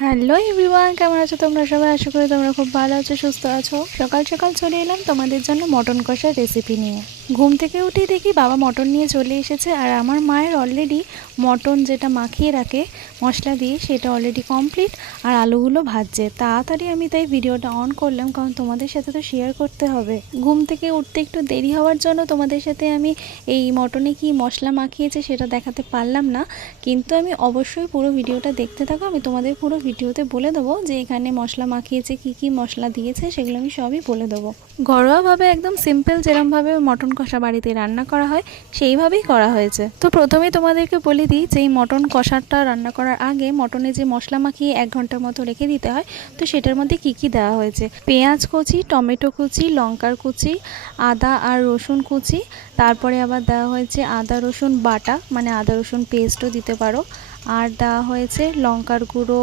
Hello everyone কেমন আছো তোমরা সবাই? আশা করি তোমরা খুব ভালো আছো, সুস্থ আছো। সকাল সকাল চলে এলাম তোমাদের জন্য মটন কষার রেসিপি নিয়ে। ঘুম থেকে উঠেই দেখি বাবা মটন নিয়ে চলে এসেছে, আর আমার মায়ের অলরেডি মটন যেটা মাখিয়ে রাখে, মশলা দিয়ে, সেটা অলরেডি কমপ্লিট আর আলুগুলো ভাজছে। তাড়াতাড়ি আমি তাই ভিডিওটা অন করলাম, কারণ তোমাদের সাথে তো শেয়ার করতে হবে। ঘুম থেকে উঠতে একটু দেরি হওয়ার জন্য তোমাদের সাথে আমি এই মটনে কি মশলা মাখিয়েছে সেটা দেখাতে পারলাম না। কিন্তু আমি অবশ্যই পুরো ভিডিওটা দেখতে থাকো, আমি তোমাদের পুরো ভিডিওতে বলে দেবো যে এখানে মশলা মাখিয়েছে, কি কি মশলা দিয়েছে, সেগুলো আমি সবই বলে দেবো। ঘরোয়াভাবে একদম সিম্পল যেরমভাবে মটন কষা বাড়িতে রান্না করা হয়, সেইভাবেই করা হয়েছে। তো প্রথমে তোমাদেরকে বলে দিই যে এই মটন কষাটা রান্না করার আগে মটনে যে মশলা মাখিয়ে এক ঘণ্টার মতো রেখে দিতে হয়, তো সেটার মধ্যে কি কি দেওয়া হয়েছে? পেঁয়াজ কুচি, টমেটো কুচি, লঙ্কার কুচি, আদা আর রসুন কুচি, তারপরে আবার দেওয়া হয়েছে আদা রসুন বাটা মানে আদা রসুন পেস্টও দিতে পারো। আর দেওয়া হয়েছে লঙ্কার গুঁড়ো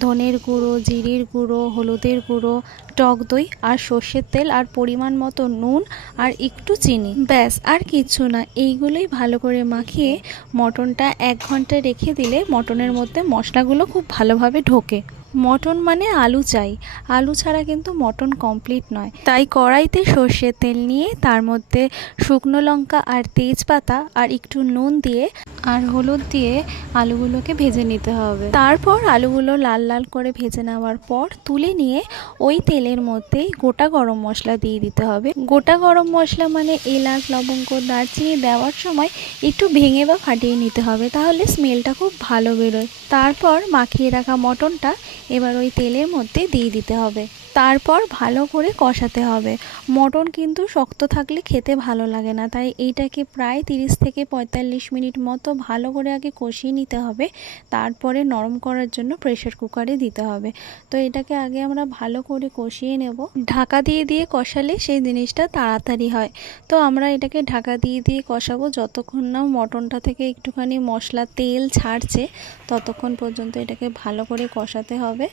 ধনের গুঁড়ো, জিরির গুঁড়ো, হলুদের গুঁড়ো, টক দই আর সর্ষের তেল আর পরিমাণ মতো নুন আর একটু চিনি। ব্যাস, আর কিচ্ছু না। এইগুলোই ভালো করে মাখিয়ে মটনটা এক ঘণ্টা রেখে দিলে মটনের মধ্যে মশলাগুলো খুব ভালোভাবে ঢোকে। মটন মানে আলু চাই। আলু ছাড়া কিন্তু মটন কমপ্লিট নয়। তাই কড়াইতে সর্ষের তেল নিয়ে তার মধ্যে শুকনো লঙ্কা আর তেজপাতা আর একটু নুন দিয়ে আর হলুদ দিয়ে আলুগুলোকে ভেজে নিতে হবে। তারপর আলুগুলো লাল লাল করে ভেজে নেওয়ার পর তুলে নিয়ে ওই তেলের মধ্যেই গোটা গরম মশলা দিয়ে দিতে হবে। গোটা গরম মশলা মানে এলাচ, লবঙ্গ, দারচিনি দেওয়ার সময় একটু ভেঙে বা ফাটিয়ে নিতে হবে, তাহলে স্মেলটা খুব ভালো বেরোয়। তারপর মাখিয়ে রাখা মটনটা এবার ওই তেলের মধ্যে দিয়ে দিতে হবে। তারপর ভালো করে কষাতে হবে। মটন কিন্তু শক্ত থাকলে খেতে ভালো লাগে না, তাই এইটাকে প্রায় তিরিশ থেকে পঁয়তাল্লিশ মিনিট মতো ভালো করে আগে কষিয়ে নিতে হবে। তারপরে নরম করার জন্য প্রেশার কুকারে দিতে হবে। তো এটাকে আগে আমরা ভালো করে কষিয়ে নেব। ঢাকা দিয়ে দিয়ে কষালে সেই জিনিসটা তাড়াতাড়ি হয়। তো আমরা এটাকে ঢাকা দিয়ে দিয়ে কষাবো। যতক্ষণ না মটনটা থেকে একটুখানি মশলা তেল ছাড়ছে, ততক্ষণ পর্যন্ত এটাকে ভালো করে কষাতে হবে।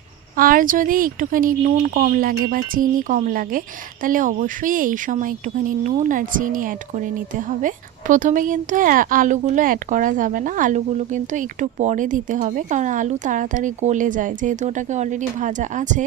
আর যদি একটুখানি নুন কম লাগে বা চিনি কম লাগে, তাহলে অবশ্যই এই সময় একটুখানি নুন আর চিনি অ্যাড করে নিতে হবে। প্রথমে কিন্তু আলুগুলো অ্যাড করা যাবে না। আলুগুলো কিন্তু একটু পরে দিতে হবে, কারণ আলু তাড়াতাড়ি গলে যায়। যেহেতু ওটাকে অলরেডি ভাজা আছে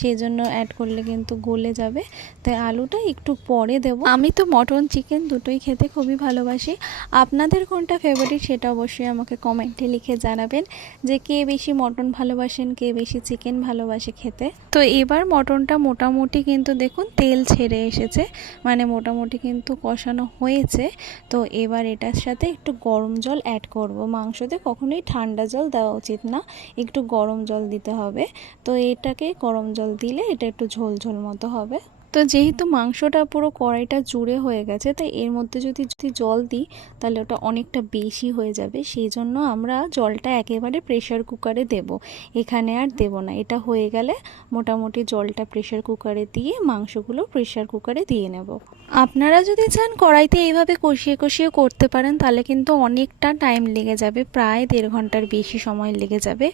সেই জন্য অ্যাড করলে কিন্তু গলে যাবে। তাই আলুটা একটু পরে দেব। আমি তো মটন, চিকেন দুটোই খেতে খুবই ভালোবাসি। আপনাদের কোনটা ফেভারিট সেটা অবশ্যই আমাকে কমেন্টে লিখে জানাবেন যে কে বেশি মটন ভালোবাসেন, কে বেশি চিকেন ভালোবাসে খেতে। তো এবার মটনটা মোটামুটি কিন্তু দেখুন তেল ছেড়ে এসেছে মানে মোটামুটি কিন্তু কষানো হয়েছে। তো এবার এটার সাথে একটু গরম জল অ্যাড করব। মাংসতে কখনোই ঠান্ডা জল দেওয়া উচিত না, একটু গরম জল দিতে হবে। তো এটাকে গরম জল দিলে এটা একটু ঝোল ঝোল মতো হবে। তো যেহেতু মাংসটা পুরো কড়াইটা জুড়ে হয়ে গেছে, তাই এর মধ্যে যদি যদি জল দিই, তাহলে ওটা অনেকটা বেশি হয়ে যাবে। সেই জন্য আমরা জলটা একেবারে প্রেশার কুকারে দেব। এখানে আর দেব না। এটা হয়ে গেলে মোটামুটি জলটা প্রেশার কুকারে দিয়ে মাংসগুলো প্রেশার কুকারে দিয়ে নেব। আপনারা যদি চান কড়াইতে এইভাবে কষিয়ে কষিয়ে করতে পারেন, তাহলে কিন্তু অনেকটা টাইম লেগে যাবে, প্রায় দেড় ঘণ্টার বেশি সময় লেগে যাবে।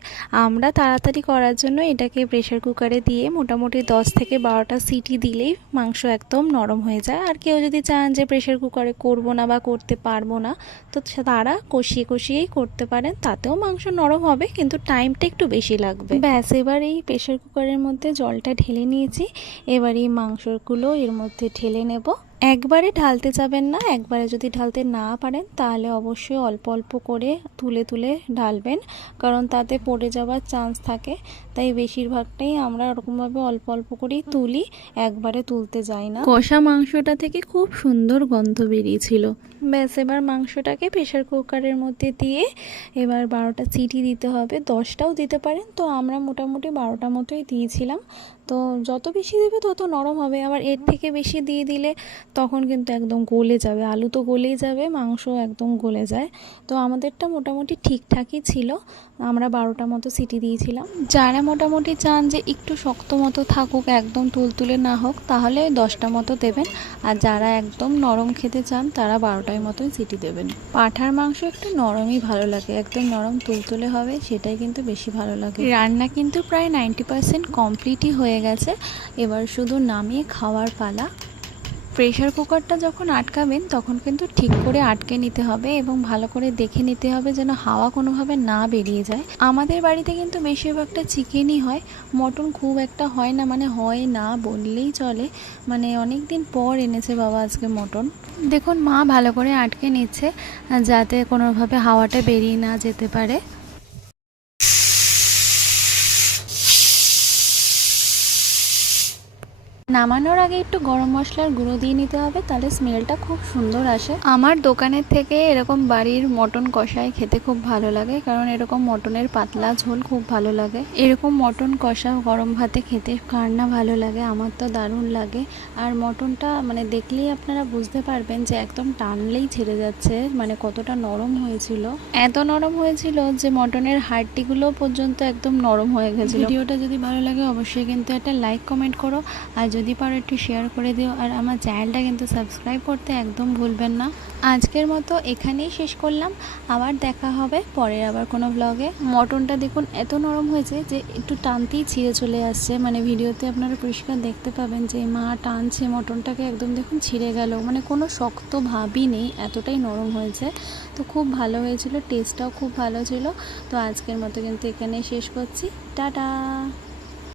আমরা তাড়াতাড়ি করার জন্য এটাকে প্রেশার কুকারে দিয়ে মোটামুটি দশ থেকে বারোটা সিটি দিলেই মাংস একদম নরম হয়ে যায়। আর কেউ যদি চান যে প্রেশার কুকারে করব না বা করতে পারব না, তো তারা কষিয়ে কষিয়েই করতে পারেন। তাতেও মাংস নরম হবে, কিন্তু টাইমটা একটু বেশি লাগবে। ব্যাস, এবার এই প্রেশার কুকারের মধ্যে জলটা ঢেলে নিয়েছি। এবার এই মাংসগুলো এর মধ্যে ঢেলে নেব। একবারে ঢালতে যাবেন না, একবারে যদি ঢালতে না পারেন তাহলে অবশ্যই অল্প অল্প করে তুলে তুলে ঢালবেন, কারণ তাতে পড়ে যাওয়ার চান্স থাকে। তাই বেশিরভাগটাই আমরা ওরকমভাবে অল্প অল্প করেই তুলি, একবারে তুলতে যাই না। কষা মাংসটা থেকে খুব সুন্দর গন্ধ বেরিয়েছিল। ব্যাস, এবার মাংসটাকে প্রেশার কুকারের মধ্যে দিয়ে এবার বারোটা সিটি দিতে হবে, দশটাও দিতে পারেন। তো আমরা মোটামুটি বারোটা মতোই দিয়েছিলাম। তো যত বেশি দেবে তত নরম হবে। আবার এর থেকে বেশি দিয়ে দিলে তখন কিন্তু একদম গলে যাবে। আলু তো গলেই যাবে মাংস একদম গলে যায়। তো আমাদেরটা মোটামুটি ঠিকঠাকই ছিল। আমরা বারোটা মতো সিটি দিয়েছিলাম। যারা মোটামুটি চান যে একটু শক্ত মতো থাকুক, একদম তুলতুলে না হোক, তাহলে দশটা মতো দেবেন। আর যারা একদম নরম খেতে চান, তারা বারোটার মতন সিটি দেবেন। পাঁঠার মাংস একটু নরমই ভালো লাগে, একদম নরম তুলতুলে হবে, সেটাই কিন্তু বেশি ভালো লাগে। রান্না কিন্তু প্রায় নাইনটি পার্সেন্ট কমপ্লিটই হয়ে গেছে। এবার শুধু নামিয়ে খাওয়ার পালা। প্রেশার কুকারটা যখন আটকাবেন, তখন কিন্তু ঠিক করে আটকে নিতে হবে এবং ভালো করে দেখে নিতে হবে যেন হাওয়া কোনোভাবে না বেরিয়ে যায়। আমাদের বাড়িতে কিন্তু বেশিরভাগটা চিকেনই হয়। মটন খুব একটা হয় না মানে হয় না বললেই চলে। মানে অনেক দিন পর এনেছে বাবা আজকে মটন। দেখুন, মা ভালো করে আটকে নিচ্ছে, যাতে কোনোভাবে হাওয়াটা বেরিয়ে না যেতে পারে। নামানোর আগে একটু গরম মশলার গুঁড়ো দিয়ে নিতে হবে, তাহলে স্মেলটা খুব সুন্দর আসে। আমার দোকানের থেকে এরকম বাড়ির মটন কষাই খেতে খুব ভালো লাগে, কারণ এরকম মটনের পাতলা ঝোল খুব ভালো লাগে। এরকম মটন কষা গরম ভাতে খেতে কার না ভালো লাগে, আমার তো দারুণ লাগে। আর মটনটা মানে দেখলেই আপনারা বুঝতে পারবেন যে একদম টানলেই ছেড়ে যাচ্ছে মানে কতটা নরম হয়েছিল। এত নরম হয়েছিল যে মটনের হাড্ডিগুলো পর্যন্ত একদম নরম হয়ে গেছিল। ভিডিওটা যদি ভালো লাগে অবশ্যই কিন্তু একটা লাইক কমেন্ট করো। আর যদি পারো একটু শেয়ার করে দিও। আর আমার চ্যানেলটা কিন্তু সাবস্ক্রাইব করতে একদম ভুলবেন না। আজকের মতো এখানেই শেষ করলাম। আবার দেখা হবে পরের আবার কোনো ব্লগে মটনটা দেখুন, এত নরম হয়েছে যে একটু টানতেই ছিঁড়ে চলে আসছে। মানে ভিডিওতে আপনারা পরিষ্কার দেখতে পাবেন যে মা টানছে মটনটাকে, একদম দেখুন ছিঁড়ে গেল। মানে কোনো শক্ত ভাবই নেই, এতটাই নরম হয়েছে। তো খুব ভালো হয়েছিল টেস্টটাও খুব ভালো ছিল। তো আজকের মতো কিন্তু এখানে শেষ করছি। টাটা!